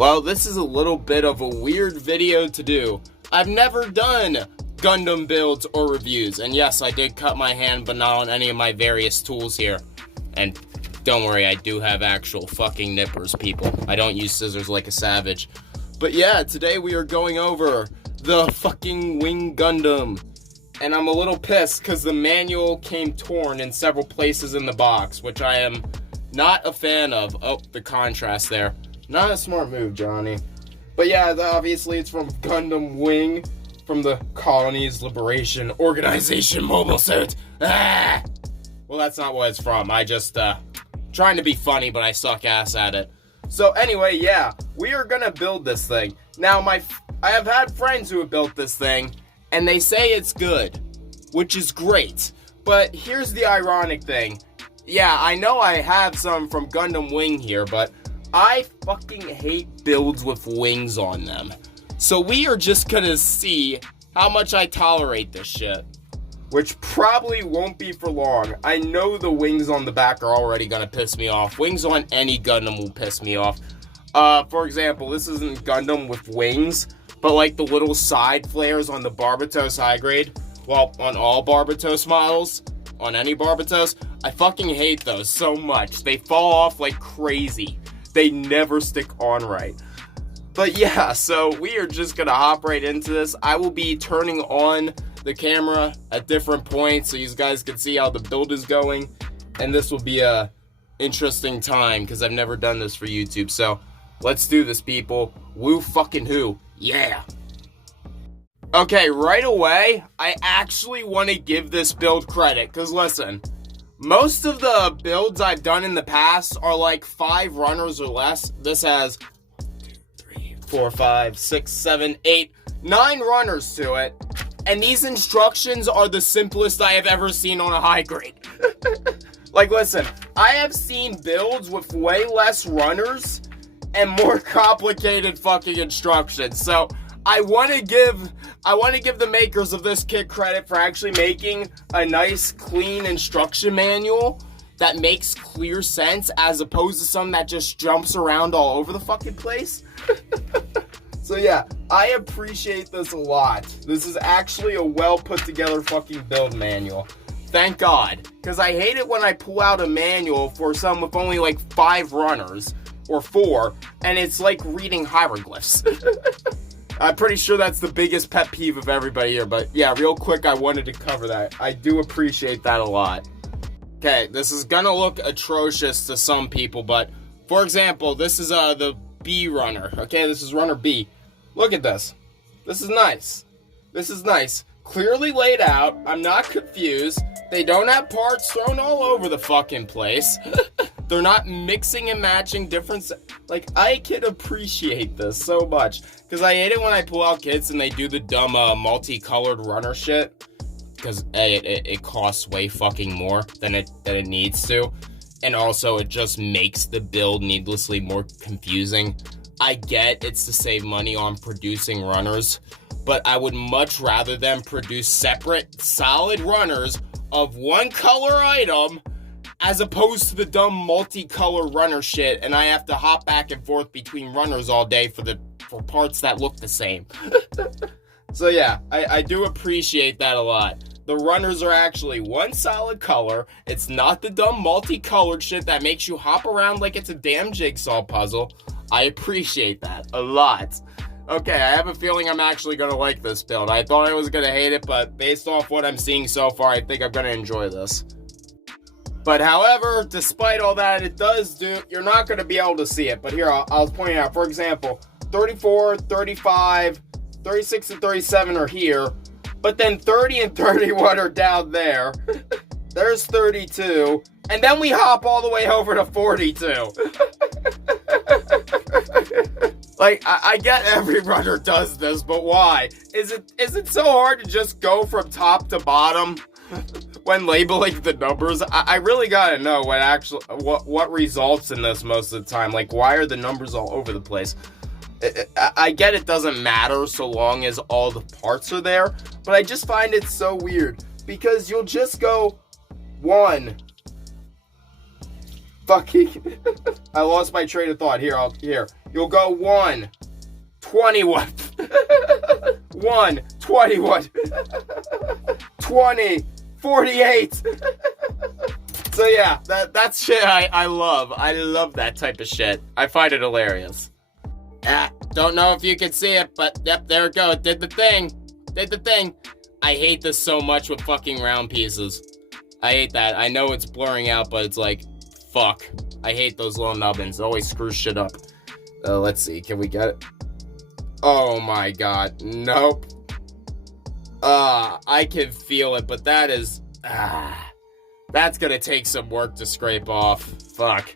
Well, this is a little bit of a weird video to do. I've never done Gundam builds or reviews, and yes, I did cut my hand, but not on any of my various tools here. And don't worry, I do have actual fucking nippers, people. I don't use scissors like a savage. But yeah, today we are going over the fucking Wing Gundam. And I'm a little pissed because the manual came torn in several places in the box, which I am not a fan of. Oh, the contrast there. Not a smart move, Johnny. But yeah, obviously it's from Gundam Wing, from the Colonies Liberation Organization mobile suit. Ah! Well, that's not what it's from. I just, trying to be funny, but I suck ass at it. So anyway, yeah, we are gonna build this thing. Now, I have had friends who have built this thing, and they say it's good, which is great. But here's the ironic thing. Yeah, I know I have some from Gundam Wing here, but I fucking hate builds with wings on them. So we are just gonna see how much I tolerate this shit. Which probably won't be for long. I know the wings on the back are already gonna piss me off. Wings on any Gundam will piss me off. For example, this isn't Gundam with wings, but like the little side flares on the Barbatos high grade, well, on all Barbatos models, on any Barbatos, I fucking hate those so much. They fall off like crazy. They never stick on right. But yeah, so we are just gonna hop right into this. I will be turning on the camera at different points so you guys can see how the build is going. And this will be a interesting time because I've never done this for YouTube. So let's do this, people. Woo fucking who. Yeah. Okay, right away, I actually want to give this build credit. Because listen, most of the builds I've done in the past are like 5 runners or less. This has 3, 4, 5, 6, 7, 8, 9 runners to it. And these instructions are the simplest I have ever seen on a high grade. Like, listen, I have seen builds with way less runners and more complicated fucking instructions. So I want to give the makers of this kit credit for actually making a nice, clean instruction manual that makes clear sense as opposed to some that just jumps around all over the fucking place. So yeah, I appreciate this a lot. This is actually a well put together fucking build manual. Thank God. Because I hate it when I pull out a manual for some with only like 5 runners or 4, and it's like reading hieroglyphs. I'm pretty sure that's the biggest pet peeve of everybody here, but yeah, real quick, I wanted to cover that. I do appreciate that a lot. Okay, this is gonna look atrocious to some people, but for example, this is the B runner. Okay, this is runner B. Look at this. This is nice. This is nice. Clearly laid out. I'm not confused. They don't have parts thrown all over the fucking place. They're not mixing and matching different... Like, I can appreciate this so much. Because I hate it when I pull out kits and they do the dumb multicolored runner shit. Because it costs way fucking more than it needs to. And also, it just makes the build needlessly more confusing. I get it's to save money on producing runners, but I would much rather them produce separate, solid runners of one color item as opposed to the dumb multicolor runner shit, and I have to hop back and forth between runners all day for parts that look the same. So yeah, I do appreciate that a lot. The runners are actually one solid color. It's not the dumb multicolored shit that makes you hop around like it's a damn jigsaw puzzle. I appreciate that a lot. Okay, I have a feeling I'm actually going to like this build. I thought I was going to hate it, but based off what I'm seeing so far, I think I'm going to enjoy this. But however, despite all that it does do, you're not going to be able to see it. But here, I'll point out, for example, 34, 35, 36, and 37 are here. But then 30 and 31 are down there. There's 32. And then we hop all the way over to 42. Like, I get every runner does this, but why? Is it so hard to just go from top to bottom when labeling the numbers? I really gotta know what results in this most of the time. Like, why are the numbers all over the place? I get it doesn't matter so long as all the parts are there, but I just find it so weird because you'll just go 1. Fucking, I lost my train of thought. Here. You'll go 1, 21, 1, 21, 20, 48. So yeah, that's shit I love. I love that type of shit. I find it hilarious. Don't know if you can see it, but yep, there it goes. Did the thing. Did the thing. I hate this so much with fucking round pieces. I hate that. I know it's blurring out, but it's like, fuck. I hate those little nubbins. It always screws shit up. Let's see. Can we get it? Oh my god. Nope. I can feel it, but that is... that's gonna take some work to scrape off. Fuck.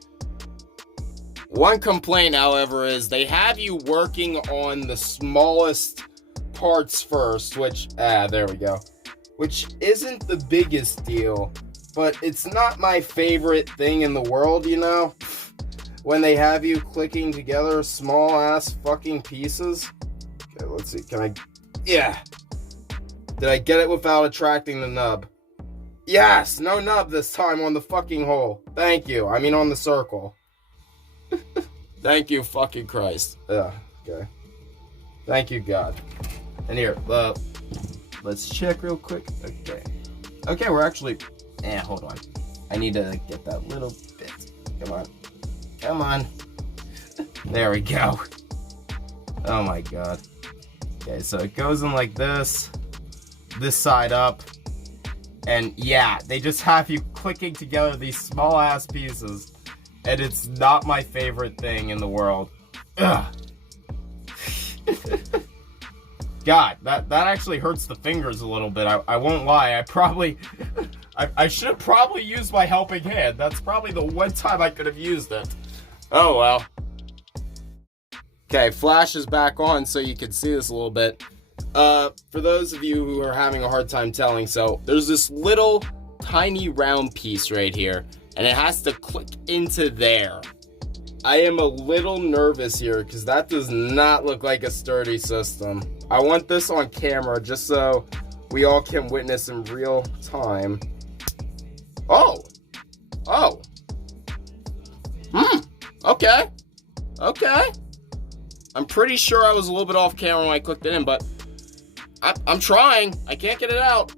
One complaint, however, is they have you working on the smallest parts first, which... there we go. Which isn't the biggest deal, but it's not my favorite thing in the world, you know? When they have you clicking together small-ass fucking pieces. Okay, let's see. Can I... Yeah. Did I get it without attracting the nub? Yes! No nub this time on the fucking hole. Thank you. I mean on the circle. Thank you, fucking Christ. Yeah, okay. Thank you, God. And here, let's check real quick. Okay. Okay, we're actually... hold on. I need to get that little bit. Come on. Come on. There we go. Oh my god. Okay, so it goes in like this. This side up. And yeah, they just have you clicking together these small ass pieces. And it's not my favorite thing in the world. Ugh. God, that actually hurts the fingers a little bit. I won't lie. I should have probably used my helping hand. That's probably the one time I could have used it. Oh well. Okay, flash is back on so you can see this a little bit. For those of you who are having a hard time telling, so there's this little tiny round piece right here, and it has to click into there. I am a little nervous here because that does not look like a sturdy system. I want this on camera just so we all can witness in real time. Oh. Okay. I'm pretty sure I was a little bit off camera when I clicked it in, but I'm trying. I can't get it out.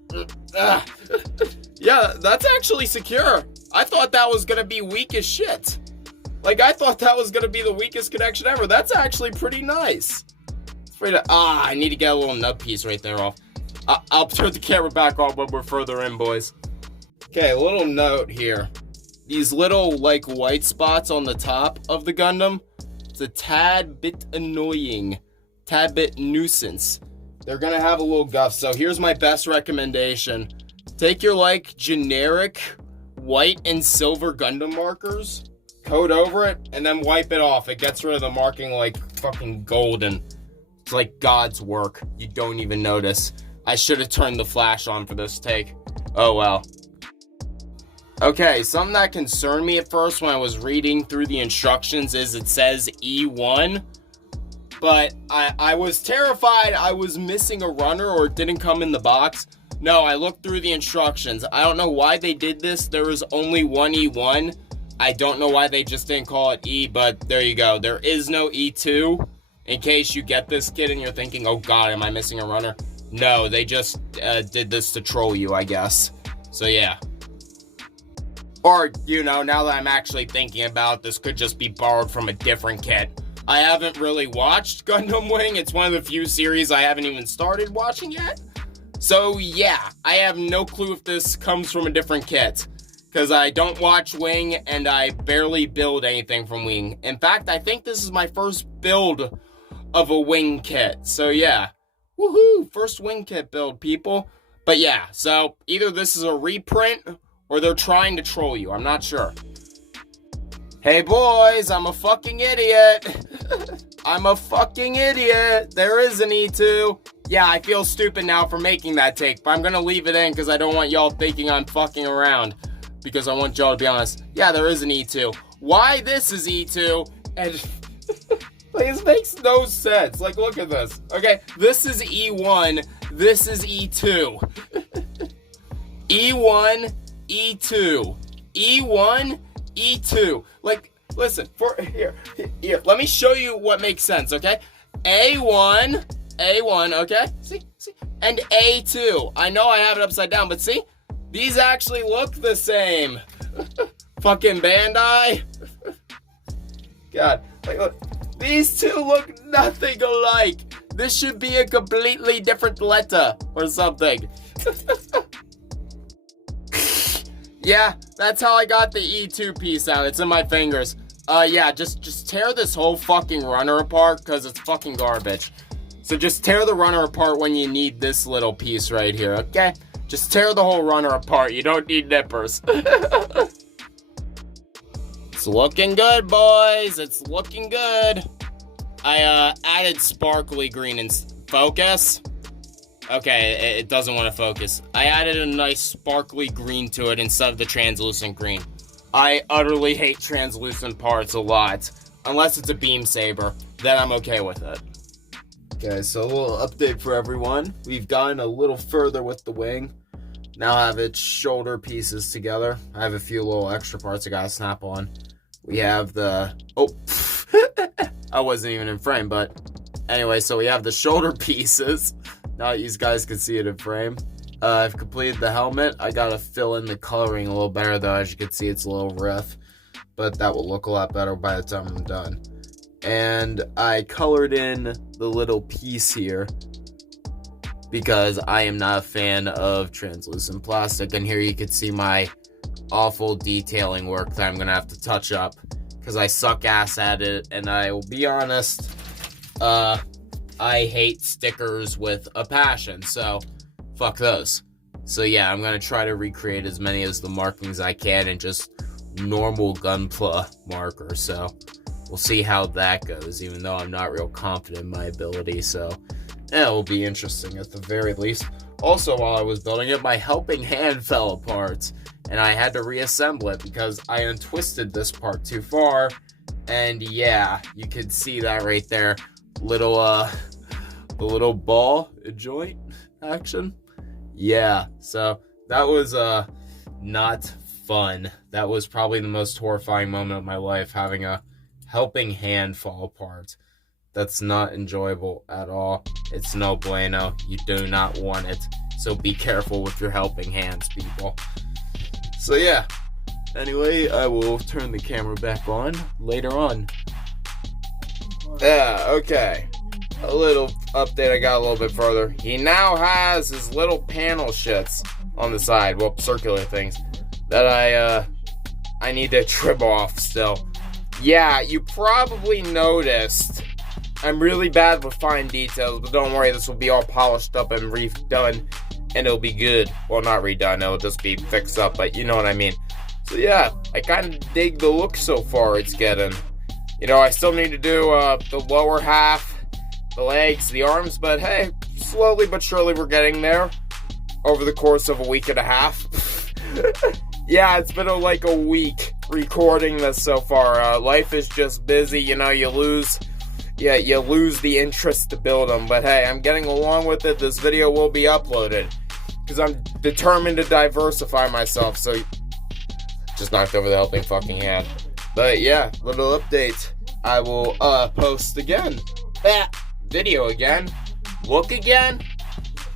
Yeah, that's actually secure. I thought that was gonna be weak as shit. Like, I thought that was gonna be the weakest connection ever. That's actually pretty nice. It's pretty... I need to get a little nub piece right there off. I'll turn the camera back on when we're further in, boys. Okay, a little note here. These little, like, white spots on the top of the Gundam, it's a tad bit annoying. Tad bit nuisance. They're gonna have a little guff, so here's my best recommendation. Take your, like, generic white and silver Gundam markers, coat over it, and then wipe it off. It gets rid of the marking like fucking golden. It's like God's work. You don't even notice. I should have turned the flash on for this take. Oh well. Okay, something that concerned me at first when I was reading through the instructions is it says E1. But I was terrified I was missing a runner or it didn't come in the box. No, I looked through the instructions. I don't know why they did this. There was only one E1. I don't know why they just didn't call it E, but there you go. There is no E2. In case you get this kid and you're thinking, oh god, am I missing a runner? No, they just did this to troll you, I guess. So yeah. Or, you know, now that I'm actually thinking about it, this could just be borrowed from a different kit. I haven't really watched Gundam Wing. It's one of the few series I haven't even started watching yet. So yeah, I have no clue if this comes from a different kit. Because I don't watch Wing and I barely build anything from Wing. In fact, I think this is my first build of a Wing kit. So yeah, woohoo, first Wing kit build, people. But yeah, so either this is a reprint or they're trying to troll you. I'm not sure. Hey boys, I'm a fucking idiot. I'm a fucking idiot. There is an E2. Yeah, I feel stupid now for making that take, but I'm gonna leave it in because I don't want y'all thinking I'm fucking around. Because I want y'all to be honest. Yeah, there is an E2. Why this is E2? And like, this makes no sense. Like, look at this. Okay, this is E1. This is E2. E1, E2. E1, E2. Like, listen, here, let me show you what makes sense, okay? A1, okay? See? And A2. I know I have it upside down, but see? These actually look the same. Fucking Bandai. God, like, look, these two look nothing alike. This should be a completely different letter or something. Yeah, that's how I got the E2 piece out. It's in my fingers. Yeah, just tear this whole fucking runner apart, because it's fucking garbage. So just tear the runner apart when you need this little piece right here, okay? Just tear the whole runner apart. You don't need nippers. It's looking good, boys. It's looking good. I added sparkly green in focus. Okay, it doesn't want to focus. I added a nice sparkly green to it instead of the translucent green. I utterly hate translucent parts a lot. Unless it's a beam saber, then I'm okay with it. Okay, so a little update for everyone. We've gotten a little further with the wing. Now I have its shoulder pieces together. I have a few little extra parts I gotta snap on. We have the... Oh, I wasn't even in frame, but... Anyway, so we have the shoulder pieces. Now you guys can see it in frame. I've completed the helmet. I gotta fill in the coloring a little better, though. As you can see, it's a little rough. But that will look a lot better by the time I'm done. And I colored in the little piece here because I am not a fan of translucent plastic. And here you can see my awful detailing work that I'm gonna have to touch up because I suck ass at it. And I will be honest, I hate stickers with a passion, so fuck those. So yeah, I'm gonna try to recreate as many as the markings I can in just normal Gunpla marker. So we'll see how that goes, even though I'm not real confident in my ability, so yeah, it will be interesting at the very least. Also, while I was building it, my helping hand fell apart, and I had to reassemble it because I untwisted this part too far, and yeah, you can see that right there. The little ball joint action. Yeah, so that was not fun. That was probably the most horrifying moment of my life, having a helping hand fall apart. That's not enjoyable at all. It's no bueno. You do not want it. So be careful with your helping hands, people. So yeah. Anyway, I will turn the camera back on later on. Yeah, okay. A little update, I got a little bit further. He now has his little panel shits on the side, well, circular things, that I need to trim off still. Yeah, you probably noticed I'm really bad with fine details, but don't worry, this will be all polished up and redone, and it'll be good. Well, not redone, it'll just be fixed up, but you know what I mean. So yeah, I kind of dig the look so far it's getting. You know, I still need to do the lower half, the legs, the arms, but hey, slowly but surely we're getting there over the course of a week and a half. Yeah, it's been like a week recording this so far. Life is just busy, you know, you lose the interest to build them, but hey, I'm getting along with it. This video will be uploaded because I'm determined to diversify myself, so just knocked over the helping fucking hand. But yeah, little update. I will post again. Video again. Look again.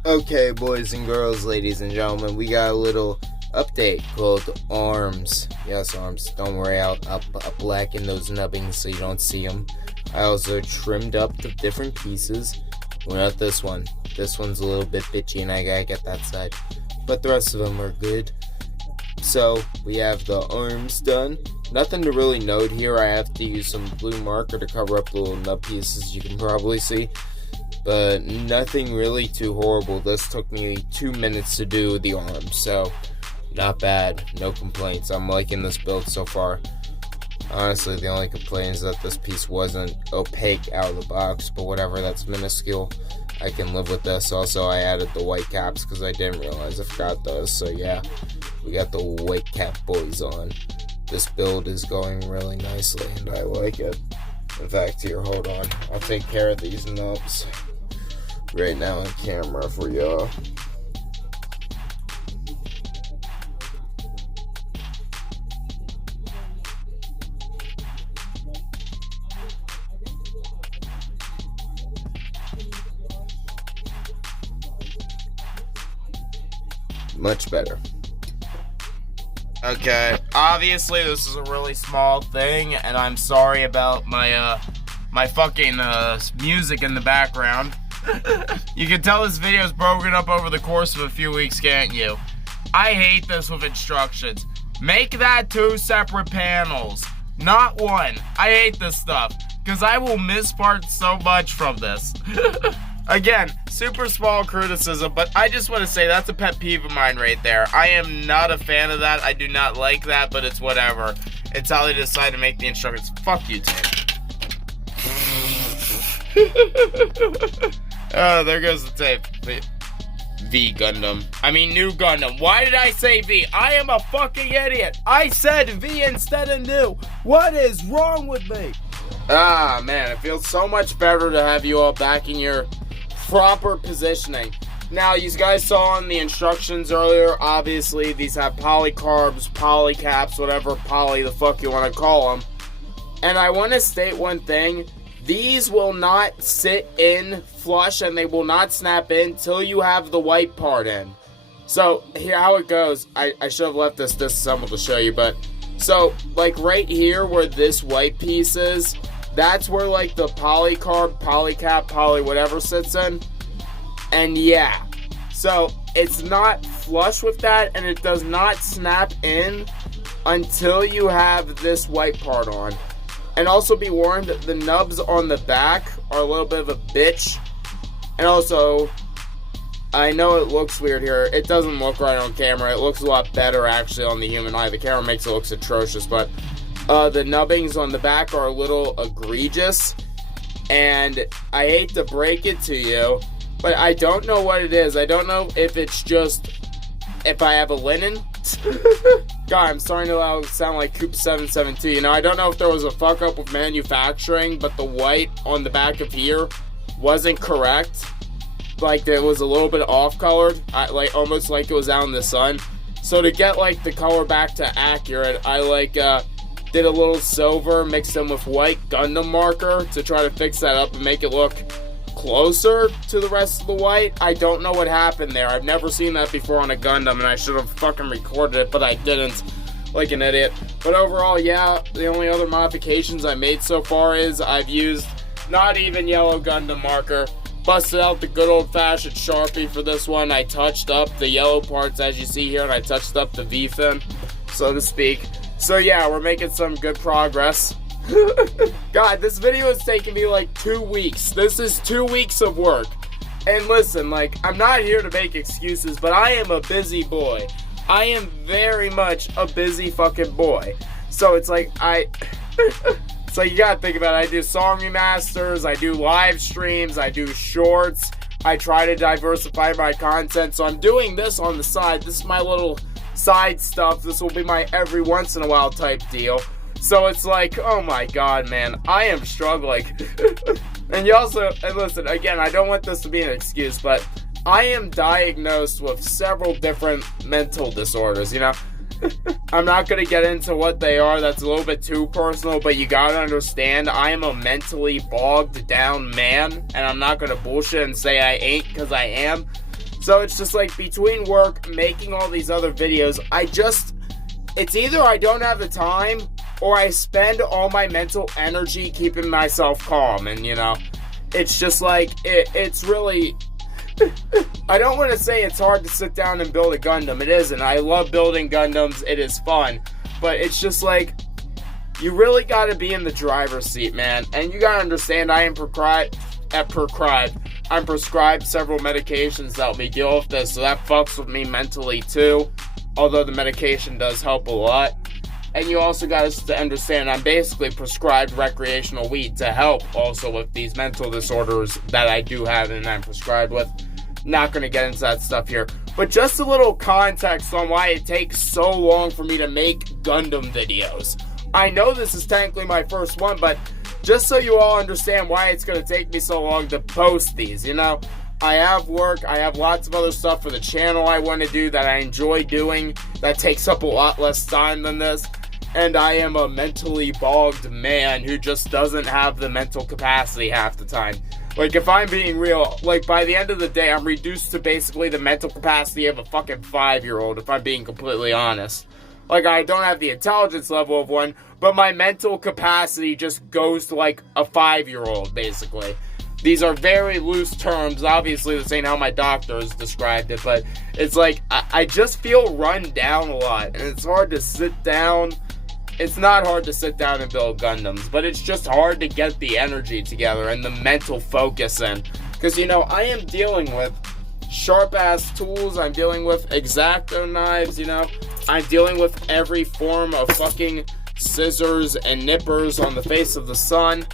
Okay, boys and girls, ladies and gentlemen, we got a little update called arms. Yes, arms. Don't worry, I'll blacken those nubbings so you don't see them. I also trimmed up the different pieces. Well, not this one. This one's a little bit bitchy and I gotta get that side. But the rest of them are good. So, we have the arms done. Nothing to really note here. I have to use some blue marker to cover up the little nub pieces you can probably see. But nothing really too horrible. This took me 2 minutes to do the arms. So, not bad. No complaints. I'm liking this build so far. Honestly, the only complaint is that this piece wasn't opaque out of the box. But whatever, that's minuscule. I can live with this. Also, I added the white caps because I didn't realize I forgot those. So yeah, we got the white cap boys on. This build is going really nicely and I like it. In fact, here, hold on. I'll take care of these nubs right now on camera for y'all. Much better. Okay, obviously this is a really small thing, and I'm sorry about my, my fucking, music in the background. You can tell this video is broken up over the course of a few weeks, can't you? I hate this with instructions. Make that 2 separate panels, not 1. I hate this stuff, because I will miss parts so much from this. Again, super small criticism, but I just want to say that's a pet peeve of mine right there. I am not a fan of that. I do not like that, but it's whatever. It's how they decide to make the instructions. Fuck you, Tim. Oh, there goes the tape. V Gundam. I mean, new Gundam. Why did I say V? I am a fucking idiot. I said V instead of new. What is wrong with me? Ah, man, it feels so much better to have you all back in your proper positioning. Now, you guys saw in the instructions earlier, obviously, these have polycarbs, polycaps, whatever poly the fuck you want to call them. And I want to state one thing. These will not sit in flush and they will not snap in till you have the white part in. So, here how it goes. I should have left this disassembled to show you, but so, like right here where this white piece is, that's where like the polycarb, polycap, poly whatever sits in. And yeah, so it's not flush with that and it does not snap in until you have this white part on. And also be warned that the nubs on the back are a little bit of a bitch. And also, I know it looks weird here. It doesn't look right on camera. It looks a lot better actually on the human eye. The camera makes it look atrocious, but the nubbings on the back are a little egregious. And I hate to break it to you, but I don't know what it is. I don't know if it's just, if I have a linen. God, I'm starting to sound like Coop 772. You know, I don't know if there was a fuck up with manufacturing, but the white on the back of here wasn't correct. Like, it was a little bit off colored, like almost like it was out in the sun. So to get like the color back to accurate, I like did a little silver, mixed in with white Gundam marker to try to fix that up and make it look closer to the rest of the white. I don't know what happened there. I've never seen that before on a Gundam, and I should have fucking recorded it, but I didn't, like an idiot. But overall, yeah, the only other modifications I made so far is I've used not even yellow Gundam marker, busted out the good old-fashioned Sharpie for this one. I touched up the yellow parts, as you see here, and I touched up the V-fin, so to speak. So yeah, we're making some good progress. God, this video is taking me like 2 weeks. This is 2 weeks of work. And listen, like, I'm not here to make excuses, but I am a busy boy. I am very much a busy fucking boy. So it's like, so you gotta think about it. I do song remasters, I do live streams, I do shorts. I try to diversify my content. So I'm doing this on the side. This is my little side stuff. This will be my every once in a while type deal. So it's like, oh my god, man, I am struggling. And you also, and listen, again, I don't want this to be an excuse, but I am diagnosed with several different mental disorders, you know? I'm not going to get into what they are, that's a little bit too personal, but you gotta understand, I am a mentally bogged down man, and I'm not going to bullshit and say I ain't, because I am. So it's just like, between work, making all these other videos, it's either I don't have the time, or I spend all my mental energy keeping myself calm, and you know, it's just like, it's really, I don't want to say it's hard to sit down and build a Gundam, it isn't. I love building Gundams, it is fun, but it's just like, you really gotta be in the driver's seat, man, and you gotta understand I am prescribed several medications that help me deal with this, so that fucks with me mentally too, although the medication does help a lot. And you also got to understand, I'm basically prescribed recreational weed to help also with these mental disorders that I do have and I'm prescribed with. Not going to get into that stuff here. But just a little context on why it takes so long for me to make Gundam videos. I know this is technically my first one, but just so you all understand why it's going to take me so long to post these, you know. I have work, I have lots of other stuff for the channel I want to do that I enjoy doing, that takes up a lot less time than this. And I am a mentally bogged man who just doesn't have the mental capacity half the time. Like, if I'm being real, like, by the end of the day, I'm reduced to basically the mental capacity of a fucking 5-year-old, if I'm being completely honest. Like, I don't have the intelligence level of one, but my mental capacity just goes to, like, a 5-year-old, basically. These are very loose terms. Obviously, this ain't how my doctor has described it, but it's like, I just feel run down a lot, and it's hard to sit down. It's not hard to sit down and build Gundams, but it's just hard to get the energy together and the mental focus in. Because, you know, I am dealing with sharp-ass tools, I'm dealing with X-Acto knives, you know, I'm dealing with every form of fucking scissors and nippers on the face of the sun.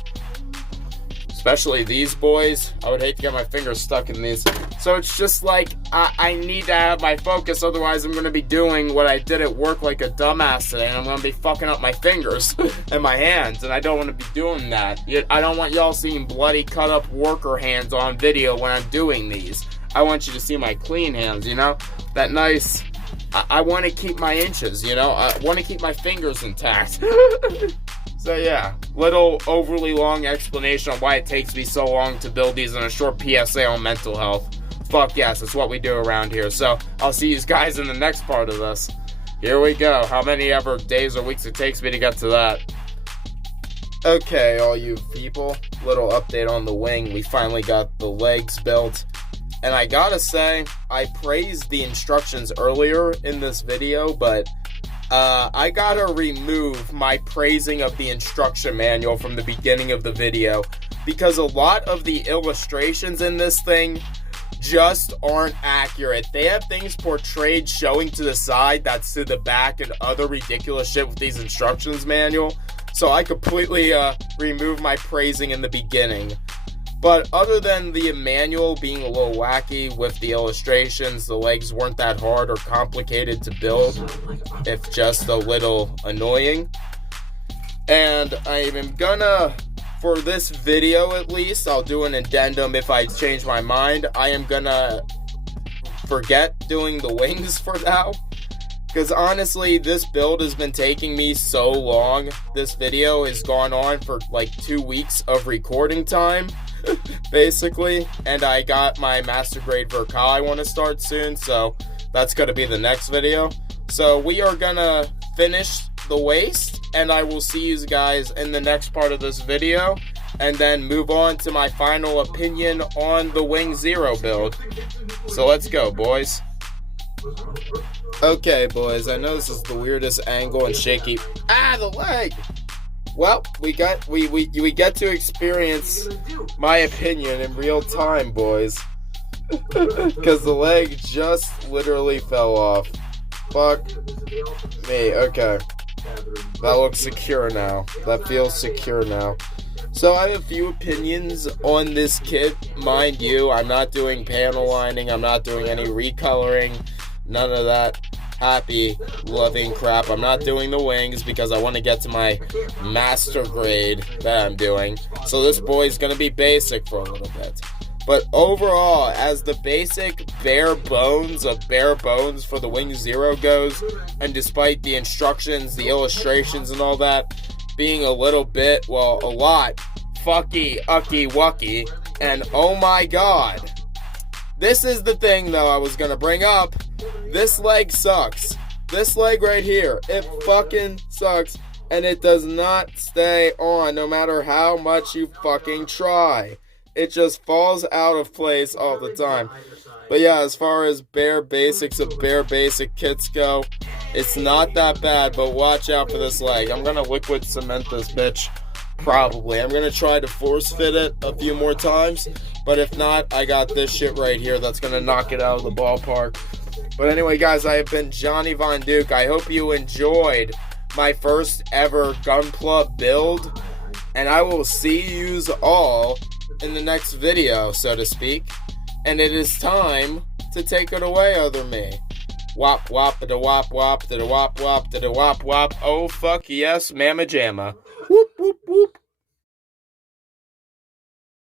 Especially these boys. I would hate to get my fingers stuck in these. So it's just like, I need to have my focus, otherwise I'm going to be doing what I did at work like a dumbass today, and I'm going to be fucking up my fingers and my hands, and I don't want to be doing that. I don't want y'all seeing bloody cut up worker hands on video when I'm doing these. I want you to see my clean hands, you know? That nice, I want to keep my inches, you know? I want to keep my fingers intact. So yeah, little overly long explanation on why it takes me so long to build these, and a short PSA on mental health. Fuck yes, it's what we do around here. So I'll see you guys in the next part of this. Here we go. How many ever days or weeks it takes me to get to that. Okay, all you people, little update on the wing. We finally got the legs built. And I gotta say, I praised the instructions earlier in this video, but I gotta remove my praising of the instruction manual from the beginning of the video, because a lot of the illustrations in this thing just aren't accurate. They have things portrayed showing to the side that's to the back and other ridiculous shit with these instructions manual. So I completely remove my praising in the beginning. But other than the manual being a little wacky with the illustrations, the legs weren't that hard or complicated to build, if just a little annoying. And I'm gonna, for this video at least, I'll do an addendum if I change my mind. I am gonna forget doing the wings for now, because honestly, this build has been taking me so long. This video has gone on for like 2 weeks of recording time, basically, and I got my master grade Vercal I want to start soon, so that's going to be the next video. So we are going to finish the waist, and I will see you guys in the next part of this video, and then move on to my final opinion on the Wing Zero build. So let's go, boys. Okay, boys, I know this is the weirdest angle and shaky. The leg! Well, we get to experience my opinion in real time, boys. Because the leg just literally fell off. Fuck me. Okay. That looks secure now. That feels secure now. So I have a few opinions on this kit. Mind you, I'm not doing panel lining. I'm not doing any recoloring. None of that happy, loving crap. I'm not doing the wings because I want to get to my master grade that I'm doing. So this boy's going to be basic for a little bit. But overall, as the basic bare bones of bare bones for the Wing Zero goes, and despite the instructions, the illustrations, and all that being a little bit, well, a lot, fucky, ucky, wucky, and oh my god. This is the thing, though, I was going to bring up. This leg sucks. This leg right here, it fucking sucks, and it does not stay on no matter how much you fucking try. It just falls out of place all the time. But yeah, as far as bare basics of bare basic kits go, it's not that bad, but watch out for this leg. I'm going to liquid cement this bitch. Probably. I'm going to try to force fit it a few more times, but if not, I got this shit right here that's going to knock it out of the ballpark. But anyway, guys, I have been Johnny Von Duke. I hope you enjoyed my first ever Gunpla build, and I will see yous all in the next video, so to speak. And it is time to take it away, other me. Wop wop da wop wop da wop wop da wop wop. Oh fuck yes, mamma jamma. Whoop whoop whoop.